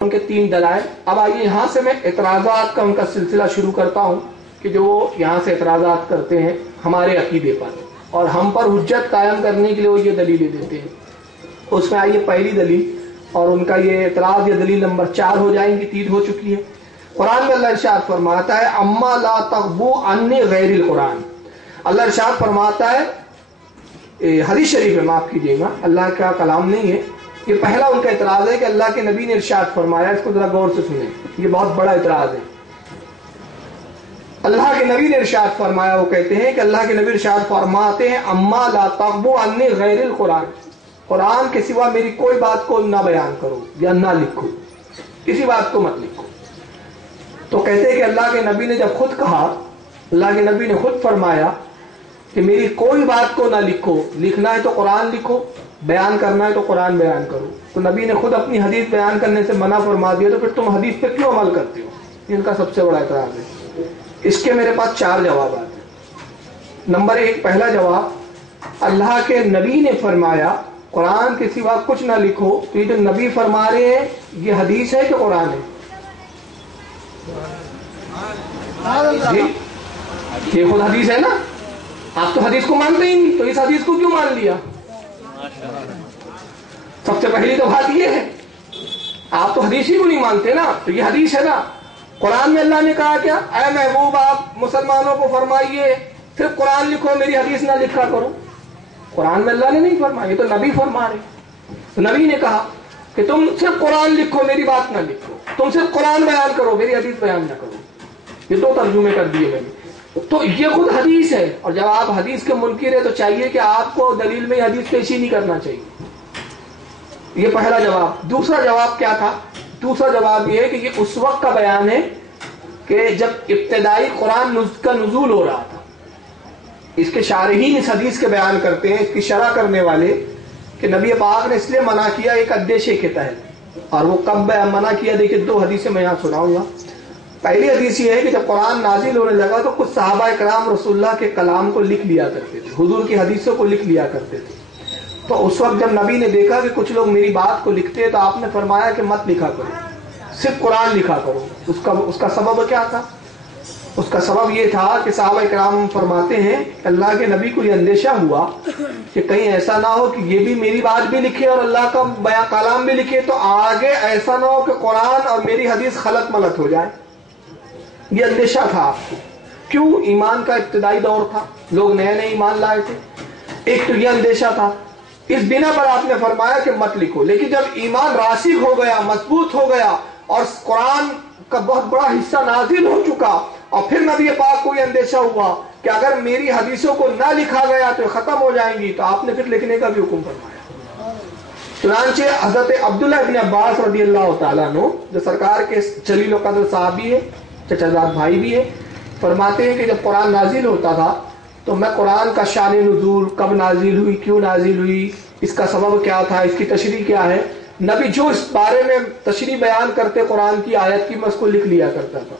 ان کے 3 دلائل. اب آئیے یہاں سے میں اعتراضات کا ان کا سلسلہ شروع کرتا ہوں کہ جو یہاں سے اعتراضات کرتے ہیں ہمارے عقیدے پر اور ہم پر حجت قائم کرنے کے لیے وہ یہ دلیلیں دیتے ہیں. اس میں آئیے پہلی دلیل، اور ان کا یہ اعتراض یہ دلیل نمبر 4 ہو جائیں گی، 3 ہو چکی ہے. قرآن میں اللہ ارشاد فرماتا ہے اما لا تغبو عنی غیر القرآن. اللہ ارشاد فرماتا ہے حدیث شریف میں، معاف کیجیے گا اللہ کا کلام نہیں ہے، یہ پہلا ان کا اعتراض ہے کہ اللہ کے نبی نے ارشاد فرمایا. اس کو ذرا غور سے سنیں، یہ بہت بڑا اعتراض ہے. اللہ کے نبی نے ارشاد فرمایا، وہ کہتے ہیں کہ اللہ کے نبی ارشاد فرماتے ہیں اما لا تغبو عنی غیر القرآن، قرآن کے سوا میری کوئی بات کو نہ بیان کرو یا نہ لکھو، کسی بات کو مت لکھو. تو کہتے ہیں کہ اللہ کے نبی نے جب خود کہا، اللہ کے نبی نے خود فرمایا کہ میری کوئی بات کو نہ لکھو، لکھنا ہے تو قرآن لکھو، بیان کرنا ہے تو قرآن بیان کرو. تو نبی نے خود اپنی حدیث بیان کرنے سے منع فرما دیا، تو پھر تم حدیث پہ کیوں عمل کرتے ہو؟ یہ ان کا سب سے بڑا اعتراض ہے. اس کے میرے پاس 4 جوابات ہیں. نمبر 1، پہلا جواب، اللہ کے نبی نے فرمایا قرآن کے سوا کچھ نہ لکھو، تو یہ جو نبی فرما رہے ہیں یہ حدیث ہے کہ قرآن ہے؟ جی یہ خود حدیث ہے نا. آپ تو حدیث کو مانتے ہی نہیں، تو اس حدیث کو کیوں مان لیا؟ سب سے پہلی تو بات یہ ہے، آپ تو حدیث ہی کو نہیں مانتے نا، تو یہ حدیث ہے نا. قرآن میں اللہ نے کہا کیا؟ اے محبوب آپ مسلمانوں کو فرمائیے صرف قرآن لکھو، میری حدیث نہ لکھا کرو. قرآن میں اللہ نے نہیں فرمایا، یہ تو نبی فرما رہے. تو نبی نے کہا کہ تم صرف قرآن لکھو، میری بات نہ لکھو، تم صرف قرآن بیان کرو، میری حدیث بیان نہ کرو. یہ 2 ترجمے کر دیے میں نے. تو یہ خود حدیث ہے، اور جب آپ حدیث کے منکر ہیں تو چاہیے کہ آپ کو دلیل میں حدیث پیشی نہیں کرنا چاہیے. یہ پہلا جواب. دوسرا جواب کیا تھا؟ دوسرا جواب یہ ہے کہ یہ اس وقت کا بیان ہے کہ جب ابتدائی قرآن کا نزول ہو رہا تھا. اس کے شارحین اس حدیث کے بیان کرتے ہیں، اس کی شرح کرنے والے، کہ نبی پاک نے اس لیے منع کیا ایک اندیشے کے تحت. اور وہ کب منع کیا؟ دیکھیے 2 حدیثیں میں یہاں سناؤں گا. پہلی حدیث یہ ہے کہ جب قرآن نازل ہونے لگا تو کچھ صحابہ کرام رسول اللہ کے کلام کو لکھ لیا کرتے تھے، حضور کی حدیثوں کو لکھ لیا کرتے تھے. تو اس وقت جب نبی نے دیکھا کہ کچھ لوگ میری بات کو لکھتے ہیں تو آپ نے فرمایا کہ مت لکھا کرو، صرف قرآن لکھا کرو. اس کا سبب کیا تھا؟ اس کا سبب یہ تھا کہ صحابہ کرام فرماتے ہیں کہ اللہ کے نبی کو یہ اندیشہ ہوا کہ کہیں ایسا نہ ہو کہ یہ بھی میری بات بھی لکھے اور اللہ کا بیان کلام بھی لکھے، تو آگے ایسا نہ ہو کہ قرآن اور میری حدیث خلط ملط ہو جائے. یہ اندیشہ تھا آپ کو. کیوں؟ ایمان کا ابتدائی دور تھا، لوگ نئے نئے ایمان لائے تھے. ایک تو یہ اندیشہ تھا، اس بنا پر آپ نے فرمایا کہ مت لکھو. لیکن جب ایمان راسخ ہو گیا، مضبوط ہو گیا اور قرآن کا بہت بڑا حصہ نازل ہو چکا، اور پھر نبی پاک کو یہ اندیشہ ہوا کہ اگر میری حدیثوں کو نہ لکھا گیا تو ختم ہو جائیں گی، تو آپ نے پھر لکھنے کا بھی حکم فرمایا. چنانچہ حضرت عبداللہ ابن عباس رضی اللہ تعالیٰ عنہ، جو سرکار کے جلیل القدر صحابی ہے، چچا زاد بھائی بھی ہے، فرماتے ہیں کہ جب قرآن نازل ہوتا تھا تو میں قرآن کا شان نزول، کب نازل ہوئی، کیوں نازل ہوئی، اس کا سبب کیا تھا، اس کی تشریح کیا ہے، نبی جو اس بارے میں تشریح بیان کرتے قرآن کی آیت کی، میں اس کو لکھ لیا کرتا تھا.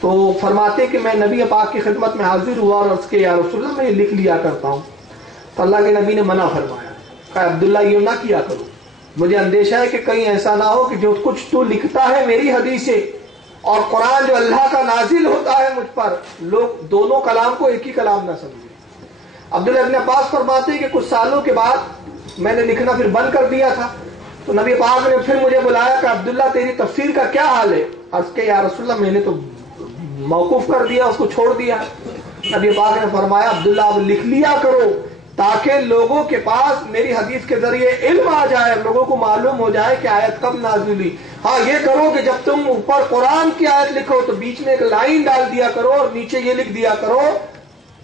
تو فرماتے کہ میں نبی پاک کی خدمت میں حاضر ہوا اور اس کے یا رسول اللہ میں یہ لکھ لیا کرتا ہوں. تو اللہ کے نبی نے منع فرمایا، کہا عبداللہ یہ نہ کیا کرو، مجھے اندیشہ ہے کہ کہیں ایسا نہ ہو کہ جو کچھ تو لکھتا ہے میری حدیث سے اور قرآن جو اللہ کا نازل ہوتا ہے مجھ پر، لوگ دونوں کلام کو ایک ہی کلام نہ سمجھیں. عبداللہ ابن عباس فرماتے ہیں کہ کچھ سالوں کے بعد میں نے لکھنا پھر بند کر دیا تھا. تو نبی پاک نے پھر مجھے بلایا کہ عبداللہ تیری تفسیر کا کیا حال ہے؟ عرض کہ یا رسول اللہ میں نے تو موقوف کر دیا، اس کو چھوڑ دیا. نبی پاک نے فرمایا عبداللہ اب لکھ لیا کرو تاکہ لوگوں کے پاس میری حدیث کے ذریعے علم آ جائے، لوگوں کو معلوم ہو جائے کہ آیت کب نازل ہوئی. ہاں یہ کرو کہ جب تم اوپر قرآن کی آیت لکھو تو بیچ میں ایک لائن ڈال دیا کرو اور نیچے یہ لکھ دیا کرو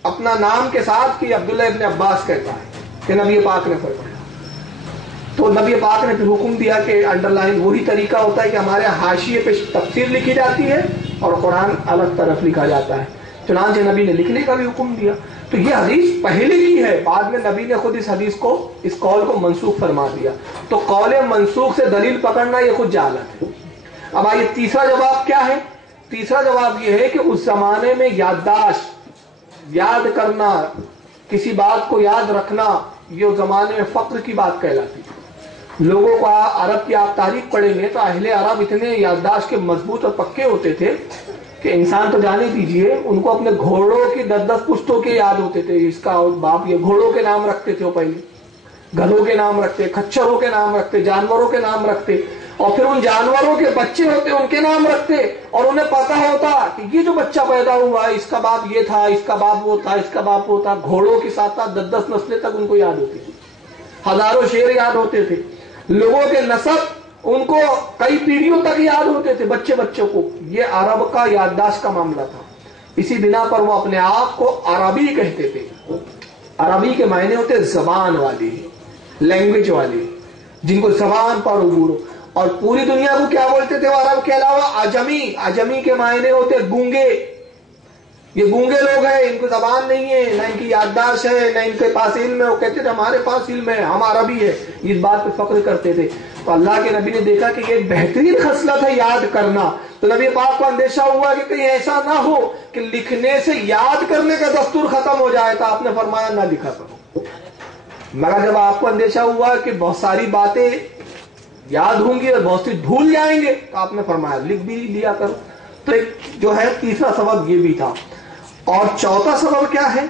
اپنا نام کے ساتھ کہ عبداللہ ابن عباس کہتا ہے کہ نبی پاک نے فرمایا. تو نبی پاک نے پھر حکم دیا کہ انڈر لائن وہی طریقہ ہوتا ہے کہ ہمارے حاشیے پہ تفسیر لکھی جاتی ہے اور قرآن الگ طرف لکھا جاتا ہے. چنانچہ نبی نے لکھنے کا بھی حکم دیا. تو یہ حدیث پہلے کی ہے، بعد میں نبی نے خود اس حدیث کو، اس قول کو منسوخ فرما دیا. تو قول منسوخ سے دلیل پکڑنا یہ خود جہالت ہے. اب آئیے تیسرا جواب کیا ہے؟ تیسرا جواب یہ ہے کہ اس زمانے میں یادداشت، یاد کرنا، کسی بات کو یاد رکھنا، یہ اس زمانے میں فقر کی بات کہلاتی تھی. لوگوں کا عرب کی آپ تاریخ پڑھیں گے تو اہل عرب اتنے یادداشت کے مضبوط اور پکے ہوتے تھے کہ انسان تو جانے دیجئے، ان کو اپنے گھوڑوں کی 10 پشتوں کے یاد ہوتے تھے. اس کا باپ یہ گھوڑوں کے نام رکھتے تھے، وہ پہلے گدھوں کے نام رکھتے، کچھروں کے نام رکھتے، جانوروں کے نام رکھتے، اور پھر ان جانوروں کے بچے ہوتے ان کے نام رکھتے، اور انہیں پتا ہوتا کہ یہ جو بچہ پیدا ہوا ہے اس کا باپ یہ تھا، اس کا باپ وہ تھا، اس کا باپ وہ تھا. گھوڑوں کے ساتھ 10 نسلیں تک ان کو یاد ہوتی تھی، ہزاروں شیر یاد ہوتے تھے. لوگوں کے نسب ان کو کئی پیڑھیوں تک یاد ہوتے تھے، بچے بچوں کو. یہ عرب کا یادداشت کا معاملہ تھا. اسی بنا پر وہ اپنے آپ کو عربی کہتے تھے. عربی کے معنی ہوتے زبان والے، لینگویج والے، جن کو زبان پر عبور ہو. اور پوری دنیا کو کیا بولتے تھے وہ عرب کے علاوہ؟ عجمی. عجمی کے معنی ہوتے گونگے. یہ گونگے لوگ ہیں، ان کو زبان نہیں ہے، نہ ان کی یادداشت ہے، نہ ان کے پاس علم ہے. وہ کہتے تھے ہمارے پاس علم ہے، ہم عربی ہے. اس بات پہ فخر کرتے تھے. تو اللہ کے نبی نے دیکھا کہ یہ ایک بہترین خصلت ہے یاد کرنا. تو نبی پاک کو اندیشہ ہوا کہ کہیں ایسا نہ ہو کہ لکھنے سے یاد کرنے کا دستور ختم ہو جائے. تو آپ نے فرمایا نہ لکھا کرو. مگر جب آپ کو اندیشہ ہوا کہ بہت ساری باتیں یاد ہوں گی اور بہت سی بھول جائیں گے تو آپ نے فرمایا لکھ بھی لیا کرو. تو ایک جو ہے تیسرا سبب یہ بھی تھا. اور چوتھا سبب کیا ہے؟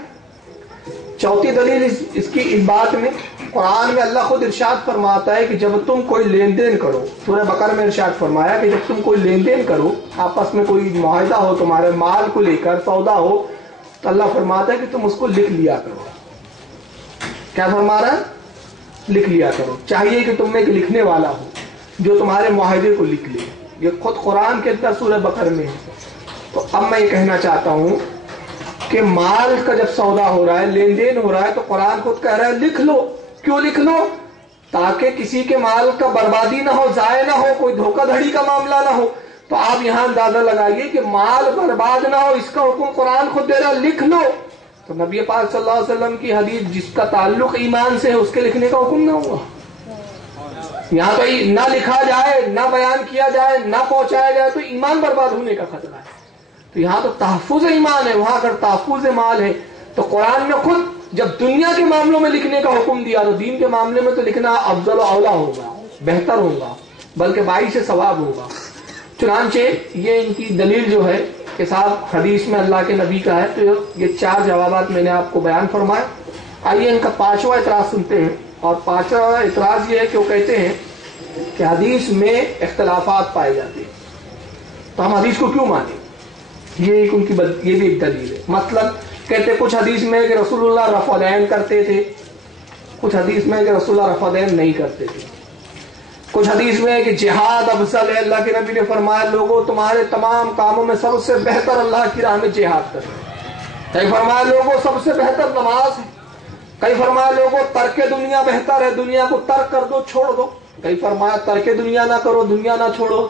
چوتھی دلیل اس کی اس بات میں، قرآن میں اللہ خود ارشاد فرماتا ہے کہ جب تم کوئی لین دین کرو، سورہ بقرہ میں ارشاد فرمایا کہ جب تم کوئی لین دین کرو، آپس میں کوئی معاہدہ ہو تمہارے مال کو لے کر، سودا ہو، تو اللہ فرماتا ہے کہ تم اس کو لکھ لیا کرو. کیا فرما رہا ہے؟ لکھ لیا کرو. چاہیے کہ تم میں ایک لکھنے والا ہو جو تمہارے معاہدے کو لکھ لے. یہ خود قرآن کے اندر سورہ بقرہ میں ہے. تو اب میں یہ کہنا چاہتا ہوں کہ مال کا جب سودا ہو رہا ہے، لین دین ہو رہا ہے، تو قرآن خود کہہ رہا ہے لکھ لو. کیوں لکھ لو؟ تاکہ کسی کے مال کا بربادی نہ ہو، ضائع نہ ہو، کوئی دھوکہ دھڑی کا معاملہ نہ ہو. تو آپ یہاں اندازہ لگائیے کہ مال برباد نہ ہو، اس کا حکم قرآن خود دے رہا لکھ لو. تو نبی پاک صلی اللہ علیہ وسلم کی حدیث جس کا تعلق ایمان سے ہے اس کے لکھنے کا حکم نہ ہوا. یہاں تو نہ لکھا جائے، نہ بیان کیا جائے، نہ پہنچایا جائے تو ایمان برباد ہونے کا خطرہ ہے. تو یہاں تو تحفظ ایمان ہے، وہاں اگر تحفظ مال ہے. تو قرآن نے خود جب دنیا کے معاملوں میں لکھنے کا حکم دیا تو دین کے معاملے میں تو لکھنا افضل و اولا ہوگا، بہتر ہوگا، بلکہ باعث ثواب ہوگا. چنانچہ یہ ان کی دلیل جو ہے کہ صاحب حدیث میں اللہ کے نبی کا ہے. تو یہ 4 جوابات میں نے آپ کو بیان فرمائے. آئیے ان کا 5واں اعتراض سنتے ہیں. اور 5واں اعتراض یہ ہے کہ وہ کہتے ہیں کہ حدیث میں اختلافات پائے جاتے ہیں تو ہم حدیث کو کیوں مانیں. یہ ان کی یہ بھی ایک دلیل ہے. مطلب کہتے کچھ حدیث میں کہ رسول اللہ رفع العین کرتے تھے، کچھ حدیث میں کہ رسول اللہ رفع العین نہیں کرتے تھے، کچھ حدیث میں کہ جہاد افضل ہے. اللہ کے نبی نے فرمایا لوگوں تمہارے تمام کاموں میں سب سے بہتر اللہ کی راہ میں جہاد کرو. کئی فرمایا لوگوں سب سے بہتر نماز ہے. کئی فرمایا لوگوں ترک دنیا بہتر ہے، دنیا کو ترک کر دو، چھوڑ دو. کئی فرمایا ترک دنیا نہ کرو، دنیا نہ چھوڑو.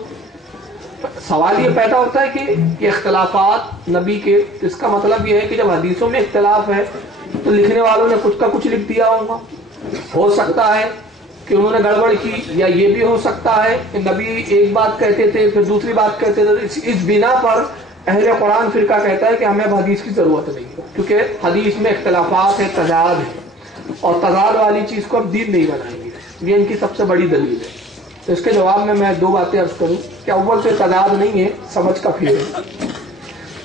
سوال یہ پیدا ہوتا ہے کہ یہ اختلافات نبی کے، اس کا مطلب یہ ہے کہ جب حدیثوں میں اختلاف ہے تو لکھنے والوں نے کچھ کا کچھ لکھ دیا ہوگا. ہو سکتا ہے کہ انہوں نے گڑبڑ کی، یا یہ بھی ہو سکتا ہے کہ نبی ایک بات کہتے تھے پھر دوسری بات کہتے تھے. اس بنا پر اہل قرآن فرقہ کہتا ہے کہ ہمیں اب حدیث کی ضرورت نہیں ہے، کیونکہ حدیث میں اختلافات ہے، تضاد ہے، اور تضاد والی چیز کو اب دین نہیں بنائیں گے. یہ ان کی سب سے بڑی دلیل ہے. تو اس کے جواب میں 2 باتیں عرض کروں کہ اول سے تضاد نہیں ہے، سمجھ کا پھیر ہے.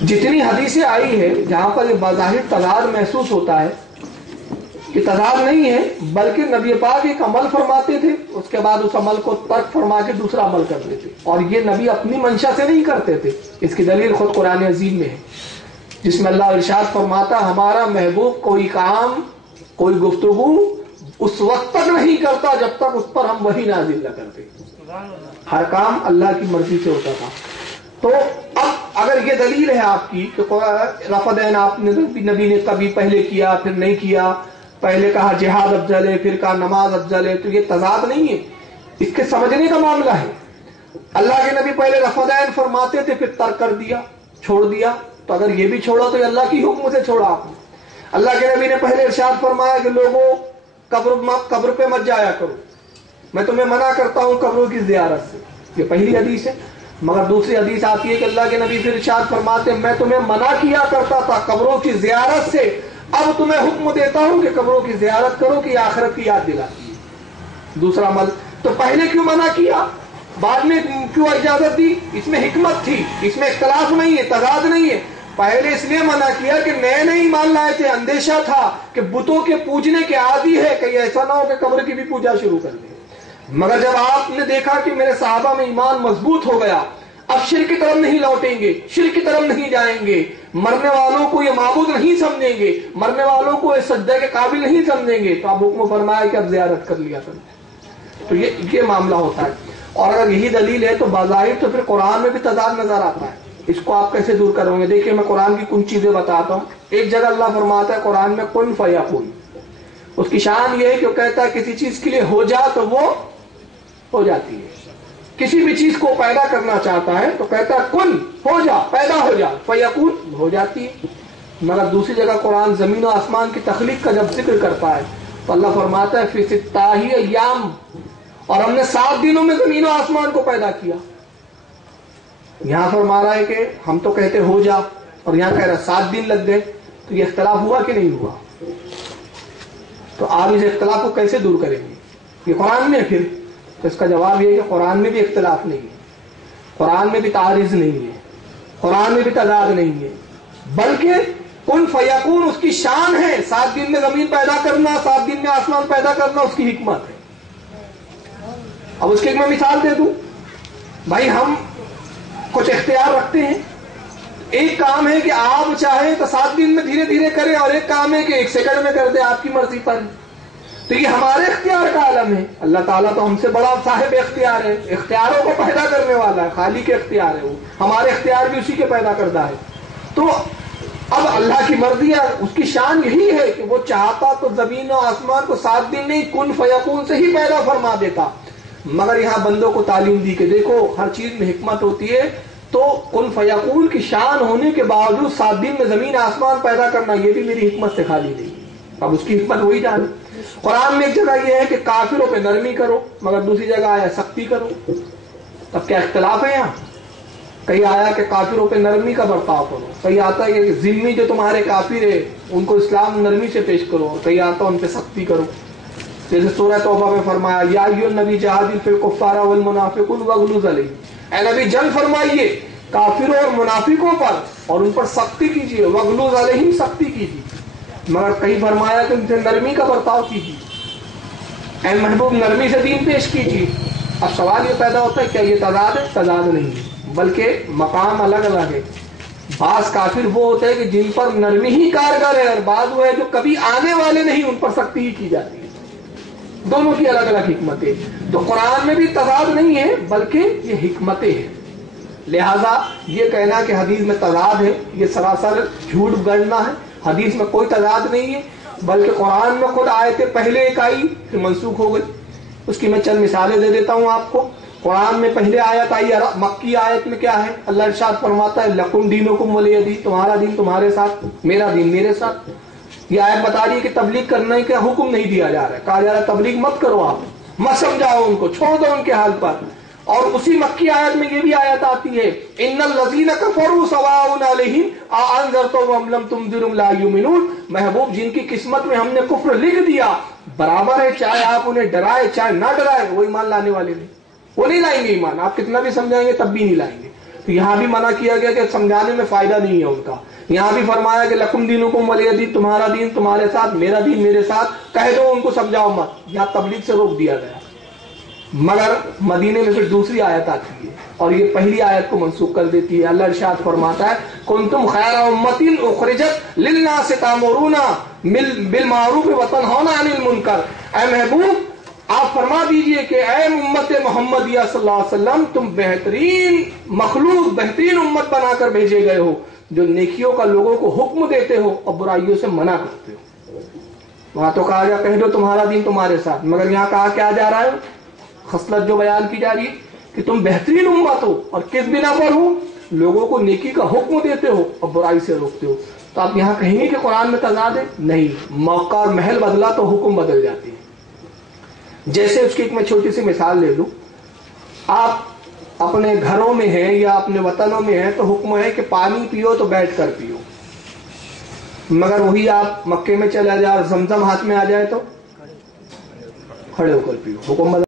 جتنی حدیثیں آئی ہے جہاں پر یہ بظاہر تضاد محسوس ہوتا ہے، یہ تضاد نہیں ہے، بلکہ نبی پاک ایک عمل فرماتے تھے، اس کے بعد اس عمل کو ترک فرما کے دوسرا عمل کرتے تھے. اور یہ نبی اپنی منشا سے نہیں کرتے تھے. اس کی دلیل خود قرآن عظیم میں ہے، جس میں اللہ ارشاد فرماتا ہمارا محبوب کوئی کام، کوئی گفتگو اس وقت تک نہیں کرتا جب تک اس پر ہم وحی نازل نہ کرتے. ہر کام اللہ کی مرضی سے ہوتا تھا. تو اب اگر یہ دلیل ہے آپ کی کہ رفع العین آپ نے نبی نے کبھی پہلے کیا پھر نہیں کیا، پہلے کہا جہاد افضل ہے پھر کہا نماز افضل ہے، تو یہ تضاد نہیں ہے، اس کے سمجھنے کا معاملہ ہے. اللہ کے نبی پہلے رفع العین فرماتے تھے پھر ترک کر دیا، چھوڑ دیا. تو اگر یہ بھی چھوڑا تو یہ اللہ کی حکم سے چھوڑا آپ نے. اللہ کے نبی نے پہلے ارشاد فرمایا کہ لوگوں قبر پہ مت جایا کرو، میں تمہیں منع کرتا ہوں قبروں کی زیارت سے. یہ پہلی حدیث ہے. مگر دوسری حدیث آتی ہے کہ اللہ کے نبی پھر ارشاد فرماتے ہیں میں تمہیں منع کیا کرتا تھا قبروں کی زیارت سے، اب تمہیں حکم دیتا ہوں کہ قبروں کی زیارت کرو کہ آخرت کی یاد دلاتی ہے. دوسرا عمل. تو پہلے کیوں منع کیا، بعد میں کیوں اجازت دی؟ اس میں حکمت تھی، اس میں اختلاف نہیں ہے، تضاد نہیں ہے۔ پہلے اس لیے منع کیا کہ نئے نئے ایمان لائے تھے، اندیشہ تھا کہ بتوں کے پوجنے کے عادی ہے، کہیں ایسا نہ ہو کہ قبر کی بھی پوجا شروع کر دیں۔ مگر جب آپ نے دیکھا کہ میرے صحابہ میں ایمان مضبوط ہو گیا، اب شرک کی طرف نہیں لوٹیں گے، شرک کی طرف نہیں جائیں گے، مرنے والوں کو یہ معبود نہیں سمجھیں گے، مرنے والوں کو یہ سجدے کے قابل نہیں سمجھیں گے، تو اب حکم فرمایا کہ اب زیارت کر لیا کریں۔ تو یہ معاملہ ہوتا ہے۔ اور اگر یہی دلیل ہے تو بظاہر تو پھر قرآن میں بھی تضاد نظر آتا ہے، اس کو آپ کیسے دور کریں گے؟ دیکھیے میں قرآن کی کچھ چیزیں بتاتا ہوں۔ ایک جگہ اللہ فرماتا ہے قرآن میں کن فیکون، اس کی شان یہ ہے کہ وہ کہتا ہے کسی چیز کے لیے ہو جا تو وہ ہو جاتی ہے، کسی بھی چیز کو پیدا کرنا چاہتا ہے تو کہتا ہے کن، ہو جا، پیدا ہو جا، فیکون ہو جاتی ہے۔ مگر دوسری جگہ قرآن زمین و آسمان کی تخلیق کا جب ذکر کرتا ہے تو اللہ فرماتا ہے فی ستہ ایام، اور ہم نے 7 دنوں میں زمین و آسمان کو پیدا کیا۔ یہاں فرما رہا ہے کہ ہم تو کہتے ہو جا، اور یہاں کہہ رہا 7 دن لگ گئے، تو یہ اختلاف ہوا کہ نہیں ہوا؟ تو آپ اس اختلاف کو کیسے دور کریں گے؟ یہ قرآن میں پھر تو اس کا جواب یہ ہے کہ قرآن میں بھی اختلاف نہیں ہے، قرآن میں بھی تعارض نہیں ہے، قرآن میں بھی تضاد نہیں ہے، بلکہ کن فیکون اس کی شان ہے۔ 7 دن میں زمین پیدا کرنا، 7 دن میں آسمان پیدا کرنا اس کی حکمت ہے۔ اب اس کی ایک میں مثال دے دوں، بھائی ہم کچھ اختیار رکھتے ہیں، ایک کام ہے کہ آپ چاہیں تو 7 دن میں دھیرے دھیرے کریں، اور ایک کام ہے کہ 1 سیکنڈ میں کر دیں، آپ کی مرضی پر۔ تو یہ ہمارے اختیار کا عالم ہے، اللہ تعالیٰ تو ہم سے بڑا صاحب اختیار ہے، اختیاروں کو پیدا کرنے والا ہے، خالق اختیار ہے وہ، ہمارے اختیار بھی اسی کے پیدا کردہ ہے۔ تو اب اللہ کی مرضی ہے، اس کی شان یہی ہے کہ وہ چاہتا تو زمین و آسمان کو 7 دن نہیں کن فیکون سے ہی پیدا فرما دیتا، مگر یہاں بندوں کو تعلیم دی کہ دیکھو ہر چیز میں حکمت ہوتی ہے، تو کن فیکون کی شان ہونے کے باوجود 7 دن میں زمین آسمان پیدا کرنا یہ بھی میری حکمت سے خالی نہیں۔ اب اس کی حکمت وہی جانے۔ قرآن میں ایک جگہ یہ ہے کہ کافروں پہ نرمی کرو، مگر دوسری جگہ آیا سختی کرو۔ اب کیا اختلاف ہے یہاں؟ کہیں آیا کہ کافروں پہ نرمی کا برتاؤ کرو، کہیں آتا ہے کہ ذمہ جو تمہارے کافر ہے ان کو اسلام نرمی سے پیش کرو، کہیں آتا ہے ان پہ سختی کرو۔ جیسے سورہ توبہ میں فرمایا یا ایھا النبی جاہد فی الکفار والمنافقین واغلظ علیہم، اے نبی جنگ فرمائیے کافروں اور منافقوں پر اور ان پر سختی کیجیے، واغلظ علیہم سختی کیجیے، مگر کہیں فرمایا کہ ان سے نرمی کا برتاؤ کیجیے، اے محبوب نرمی سے دین پیش کیجیے۔ اب سوال یہ پیدا ہوتا ہے کیا یہ تضاد ہے؟ تضاد نہیں ہے، بلکہ مقام الگ الگ ہے۔ بعض کافر وہ ہوتے ہیں کہ جن پر نرمی ہی کارگر ہے، اور بعض وہ ہے جو کبھی آنے والے نہیں، ان پر سختی ہی کی جاتی ہے۔ دونوں کی الگ الگ حکمتیں، تو قرآن میں بھی تضاد نہیں ہے بلکہ یہ حکمتیں ہیں۔ لہذا یہ کہنا کہ حدیث میں تضاد ہے یہ سراسر جھوٹ گڑنا ہے، حدیث میں کوئی تضاد نہیں ہے، بلکہ قرآن میں خود آیتیں پہلے ایک آئی پھر منسوخ ہو گئی۔ اس کی میں چند مثالیں دے دیتا ہوں آپ کو۔ قرآن میں پہلے آیت آئی مکی آیت میں کیا ہے؟ اللہ ارشاد فرماتا ہے لکم دینکم ولی دین، تمہارا دین تمہارے ساتھ، میرا دین میرے ساتھ۔ یہ آیت بتا رہی ہے کہ تبلیغ کرنے کا حکم نہیں دیا جا رہا ہے، کہا جا رہا ہے تبلیغ مت کرو، آپ مت سمجھاؤ ان کو، چھوڑ دو ان کے حال پر۔ اور اسی مکی آیت میں یہ بھی آیت آتی ہے ان الذین کفروا سواء علیہم اانذرتهم ام لم تنذرهم لا یؤمنون، محبوب جن کی قسمت میں ہم نے کفر لکھ دیا برابر ہے، چاہے آپ انہیں ڈرائے چاہے نہ ڈرائے وہ ایمان لانے والے نہیں، وہ نہیں لائیں گے ایمان، آپ کتنا بھی سمجھائیں گے تب بھی نہیں لائیں گے۔ تو یہاں بھی منع کیا گیا کہ سمجھانے میں فائدہ نہیں ہے ان کا۔ یہاں بھی فرمایا کہ لکم دینکم ولی دین، تمہارا دین تمہارے ساتھ، میرا دین میرے ساتھ، کہہ دو ان کو سمجھاؤ مت، یہاں تبلیغ سے روک دیا گیا۔ مگر مدینے میں پھر دوسری آیت آتی ہے اور یہ پہلی آیت کو منسوخ کر دیتی ہے۔ اللہ ارشاد فرماتا ہے کنتم خیر امۃ اخرجت للناس تأمرون بالمعروف وتنہون عن المنکر، اے محبوب آپ فرما دیجئے کہ اے امت محمدیہ صلی اللہ علیہ وسلم تم بہترین مخلوق، بہترین امت بنا کر بھیجے گئے ہو، جو نیکیوں کا لوگوں کو حکم دیتے ہو اور برائیوں سے منع کرتے ہو۔ وہاں تو کہا جا کہہ دو تمہارا دین تمہارے ساتھ، مگر یہاں کہا کیا جا رہا ہے؟ خصلت جو بیان کی جا رہی ہے کہ تم بہترین امت ہو، اور کس بنا پر ہو؟ لوگوں کو نیکی کا حکم دیتے ہو اور برائی سے روکتے ہو۔ تو آپ یہاں کہیں گے کہ قرآن میں تضاد ہے؟ نہیں، موقع اور محل بدلا تو حکم بدل جاتے ہیں۔ جیسے اس کی ایک میں چھوٹی سی مثال لے لوں، آپ اپنے گھروں میں ہیں یا اپنے وطنوں میں ہیں تو حکم ہے کہ پانی پیو تو بیٹھ کر پیو، مگر وہی آپ مکے میں چلا جائے اور زمزم ہاتھ میں آ جائے تو کھڑے ہو کر پیو، حکم بدل